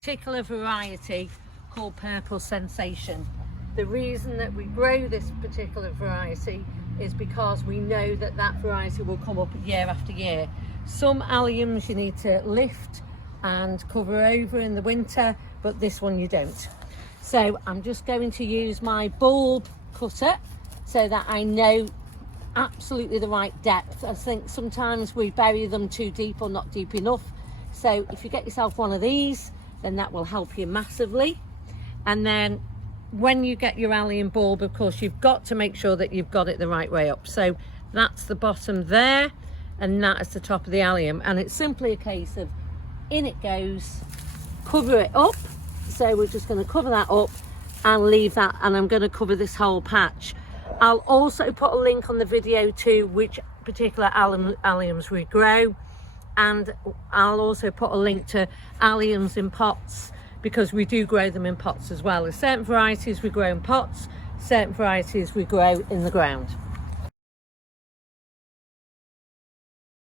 Particular variety called Purple Sensation. The reason that we grow this particular variety is because we know that that variety will come up year after year. Some alliums you need to lift and cover over in the winter, but this one you don't. So I'm just going to use my bulb cutter so that I know absolutely the right depth. I think sometimes we bury them too deep or not deep enough. So if you get yourself one of these, then that will help you massively. And then when you get your allium bulb, of course, you've got to make sure that you've got it the right way up. So that's the bottom there, and that is the top of the allium. And it's simply a case of in it goes, cover it up. So we're just going to cover that up and leave that, and I'm going to cover this whole patch. I'll also put a link on the video to which particular alliums we grow, and I'll also put a link to alliums in pots, because we do grow them in pots as well. There's certain varieties we grow in pots, certain varieties we grow in the ground.